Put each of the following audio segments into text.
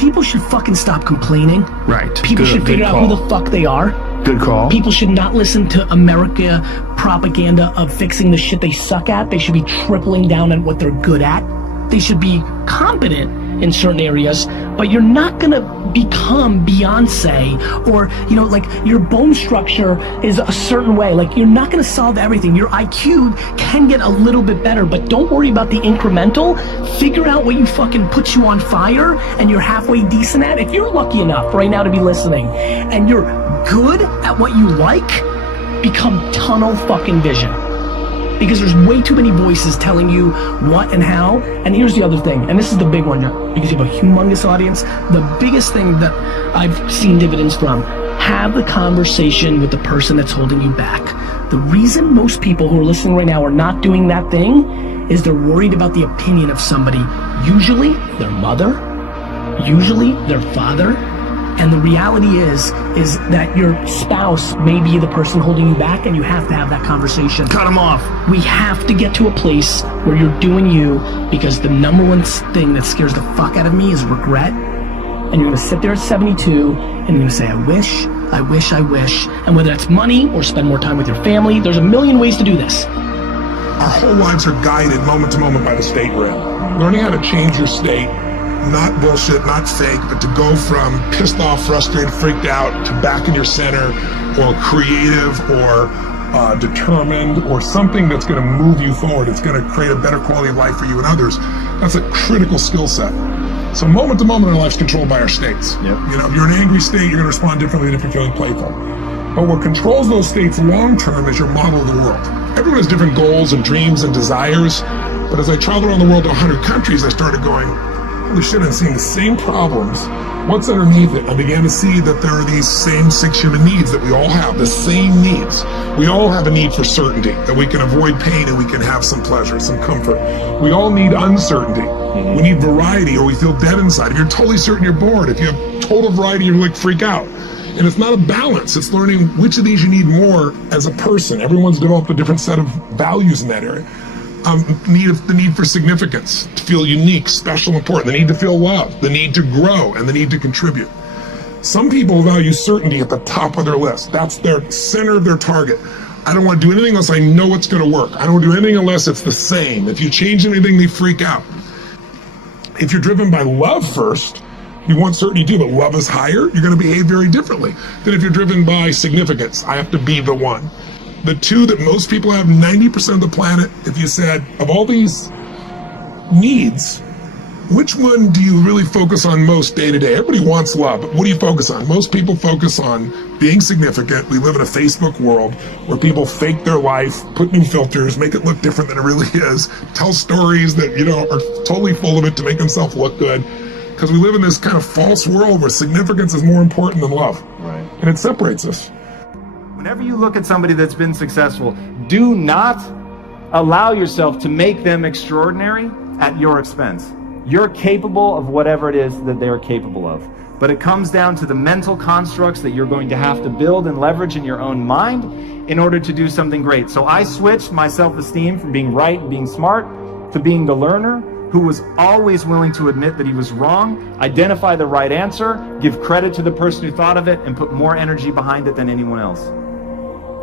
people should fucking stop complaining. Right. People should figure out who the fuck they are. Good call. People should not listen to America propaganda of fixing the shit they suck at. They should be tripling down on what they're good at. They should be competent in certain areas, but you're not gonna become Beyonce or, you know, like your bone structure is a certain way. Like you're not gonna solve everything. Your IQ can get a little bit better, but don't worry about the incremental. Figure out what you fucking puts you on fire and you're halfway decent at. If you're lucky enough right now to be listening and you're good at what you like, become tunnel fucking vision. Because there's way too many voices telling you what and how. And here's the other thing, and this is the big one, because you have a humongous audience. The biggest thing that I've seen dividends from, have the conversation with the person that's holding you back. The reason most people who are listening right now are not doing that thing is they're worried about the opinion of somebody, usually their mother, usually their father. And the reality is that your spouse may be the person holding you back, and you have to have that conversation. Cut them off. We have to get to a place where you're doing you, because the number one thing that scares the fuck out of me is regret. And you're gonna sit there at 72 and you're gonna say, I wish, I wish, I wish. And whether that's money or spend more time with your family, there's a million ways to do this. Our whole lives are guided moment to moment by the state we're in. Learning how to change your state, not bullshit, not fake, but to go from pissed off, frustrated, freaked out to back in your center, or creative, or determined, or something that's going to move you forward. It's going to create a better quality of life for you and others. That's a critical skill set. So moment to moment, our life's controlled by our states. Yep. You know, if you're in an angry state, you're going to respond differently than if you're feeling playful. But what controls those states long term is your model of the world. Everyone has different goals and dreams and desires. But as I traveled around the world to 100 countries, I started going, holy shit, I'm seeing the same problems. What's underneath it? I began to see that there are these same 6 human needs that we all have, the same needs. We all have a need for certainty, that we can avoid pain and we can have some pleasure, some comfort. We all need uncertainty. We need variety, or we feel dead inside. If you're totally certain, you're bored. If you have total variety, you're like freak out. And it's not a balance. It's learning which of these you need more as a person. Everyone's developed a different set of values in that area. The need for significance, to feel unique, special, important, the need to feel loved, the need to grow, and the need to contribute. Some people value certainty at the top of their list. That's their center of their target. I don't want to do anything unless I know what's going to work. I don't want to do anything unless it's the same. If you change anything, they freak out. If you're driven by love first, you want certainty too, but love is higher, you're going to behave very differently than if you're driven by significance. I have to be the one. The two that most people have, 90% of the planet, if you said, of all these needs, which one do you really focus on most day to day? Everybody wants love, but what do you focus on? Most people focus on being significant. We live in a Facebook world where people fake their life, put new filters, make it look different than it really is, tell stories that, you know, are totally full of it to make themselves look good. Because we live in this kind of false world where significance is more important than love. Right. And it separates us. Whenever you look at somebody that's been successful, do not allow yourself to make them extraordinary at your expense. You're capable of whatever it is that they're capable of. But it comes down to the mental constructs that you're going to have to build and leverage in your own mind in order to do something great. So I switched my self-esteem from being right and being smart to being the learner who was always willing to admit that he was wrong, identify the right answer, give credit to the person who thought of it, and put more energy behind it than anyone else.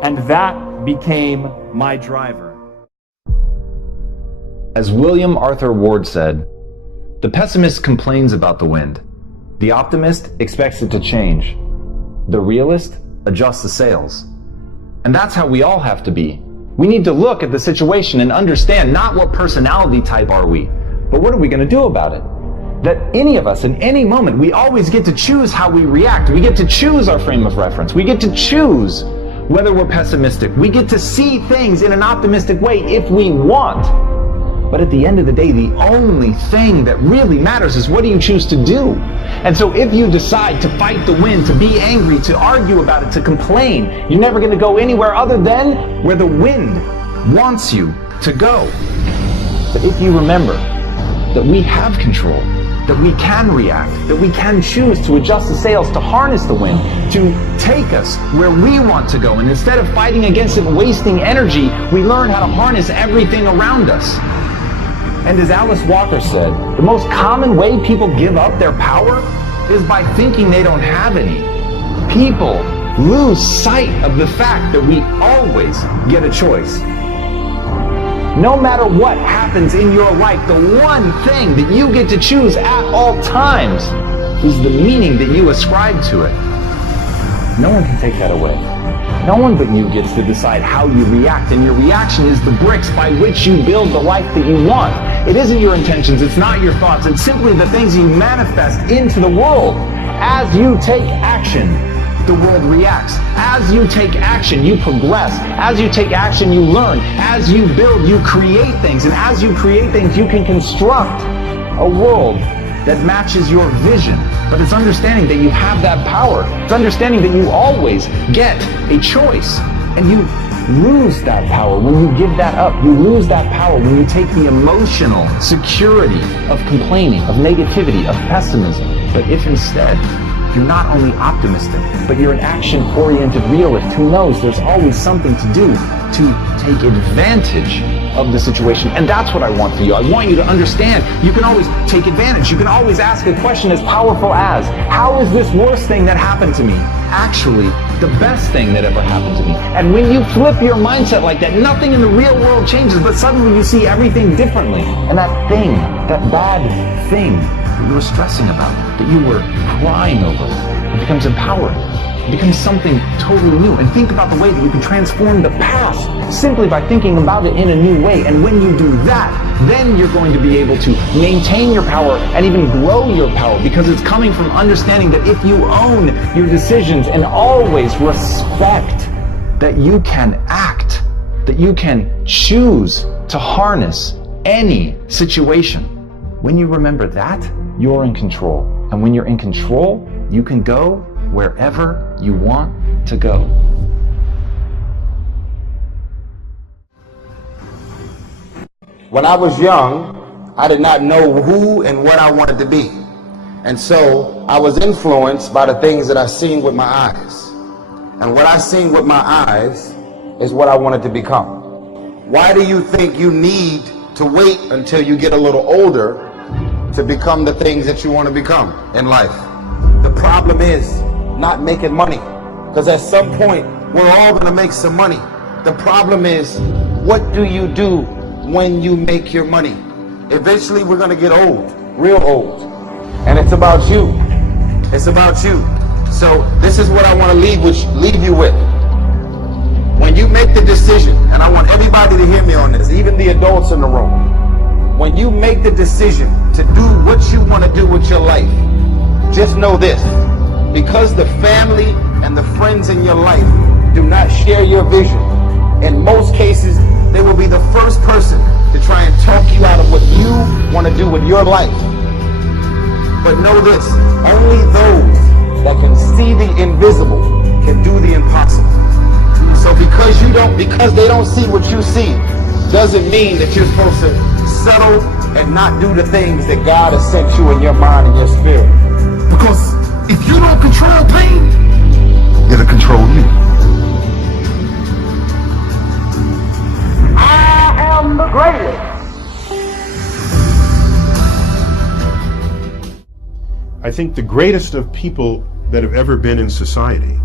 And that became my driver. As William Arthur Ward said, the pessimist complains about the wind. The optimist expects it to change. The realist adjusts the sails. And that's how we all have to be. We need to look at the situation and understand not what personality type are we, but what are we going to do about it? That any of us, in any moment, we always get to choose how we react. We get to choose our frame of reference. We get to choose whether we're pessimistic. We get to see things in an optimistic way if we want. But at the end of the day, the only thing that really matters is what do you choose to do? And so if you decide to fight the wind, to be angry, to argue about it, to complain, you're never going to go anywhere other than where the wind wants you to go. But if you remember that we have control, that we can react, that we can choose to adjust the sails, to harness the wind, to take us where we want to go. And instead of fighting against it and wasting energy, we learn how to harness everything around us. And as Alice Walker said, the most common way people give up their power is by thinking they don't have any. People lose sight of the fact that we always get a choice. No matter what happens in your life, the one thing that you get to choose at all times is the meaning that you ascribe to it. No one can take that away. No one but you gets to decide how you react, and your reaction is the bricks by which you build the life that you want. It isn't your intentions, it's not your thoughts, it's simply the things you manifest into the world. As you take action, the world reacts. As you take action, you progress. As you take action, you learn. As you build, you create things. And as you create things, you can construct a world that matches your vision. But it's understanding that you have that power. It's understanding that you always get a choice. And you lose that power when you give that up. You lose that power when you take the emotional security of complaining, of negativity, of pessimism. But if instead, you're not only optimistic, but you're an action-oriented realist who knows there's always something to do to take advantage of the situation. And that's what I want for you. I want you to understand you can always take advantage. You can always ask a question as powerful as, how is this worst thing that happened to me actually the best thing that ever happened to me? And when you flip your mindset like that, nothing in the real world changes, but suddenly you see everything differently. And that thing, that bad thing that you were stressing about, that you were crying over, it becomes empowering. It becomes something totally new. And think about the way that you can transform the past simply by thinking about it in a new way. And when you do that, then you're going to be able to maintain your power and even grow your power, because it's coming from understanding that if you own your decisions and always respect that you can act, that you can choose to harness any situation. When you remember that, you're in control. And when you're in control, you can go wherever you want to go. When I was young, I did not know who and what I wanted to be. And so I was influenced by the things that I seen with my eyes. And what I seen with my eyes is what I wanted to become. Why do you think you need to wait until you get a little older to become the things that you want to become in life? The problem is not making money, because at some point we're all going to make some money. The problem is, what do you do when you make your money? Eventually we're going to get old, real old, and it's about you. It's about you. So this is what I want to leave you with. When you make the decision, and I want everybody to hear me on this, even the adults in the room, when you make the decision to do what you want to do with your life, just know this: because the family and the friends in your life do not share your vision, in most cases they will be the first person to try and talk you out of what you want to do with your life. But know this: only those that can see the invisible can do the impossible. So because they don't see what you see, doesn't mean that you're supposed to settle and not do the things that God has sent you in your mind and your spirit. Because if you don't control pain, it'll control you. I am the greatest. I think the greatest of people that have ever been in society,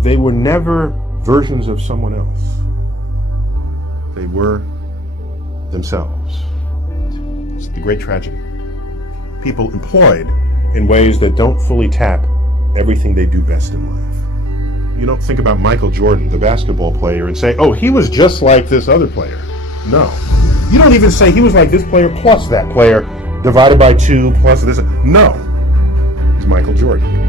they were never versions of someone else. They were themselves. It's the great tragedy. People employed in ways that don't fully tap everything they do best in life. You don't think about Michael Jordan, the basketball player, and say, oh, he was just like this other player. No. You don't even say he was like this player plus that player divided by 2 plus this. No. He's Michael Jordan.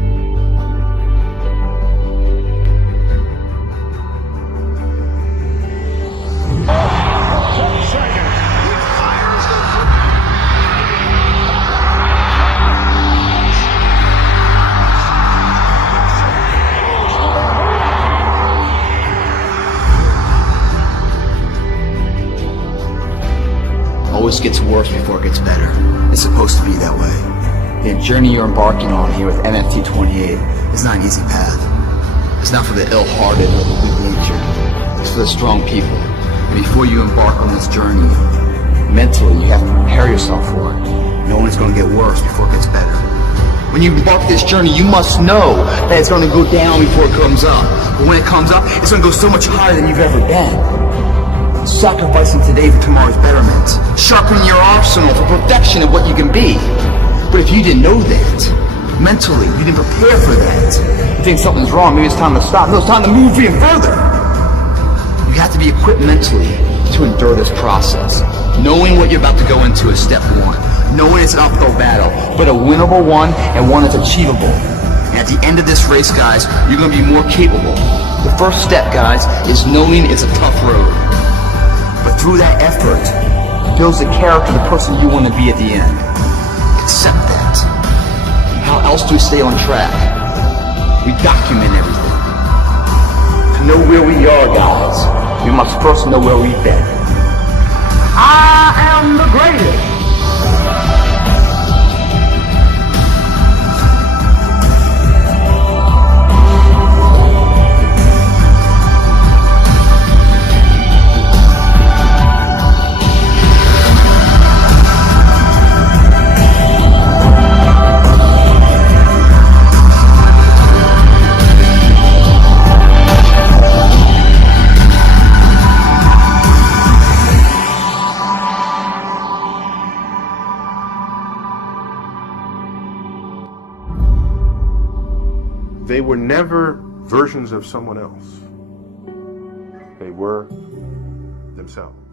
Always gets worse before it gets better. It's supposed to be that way. The journey you're embarking on here with NFT 28 is not an easy path. It's not for the ill-hearted or the weak-natured. It's for the strong people. And before you embark on this journey, mentally you have to prepare yourself for it. No one's going to get worse before it gets better. When you embark this journey, you must know that it's going to go down before it comes up. But when it comes up, it's going to go so much higher than you've ever been. Sacrificing today for tomorrow's betterment. Sharpening your arsenal for perfection of what you can be. But if you didn't know that, mentally, you didn't prepare for that, you think something's wrong, maybe it's time to stop. No, it's time to move even further. You have to be equipped mentally to endure this process. Knowing what you're about to go into is step one. Knowing it's an uphill battle, but a winnable one and one that's achievable. And at the end of this race, guys, you're going to be more capable. The first step, guys, is knowing it's a tough road. But through that effort, it builds the character, the person you want to be at the end. Accept that. How else do we stay on track? We document everything. To know where we are, guys, we must first know where we've been. I am the greatest. They were never versions of someone else. They were themselves.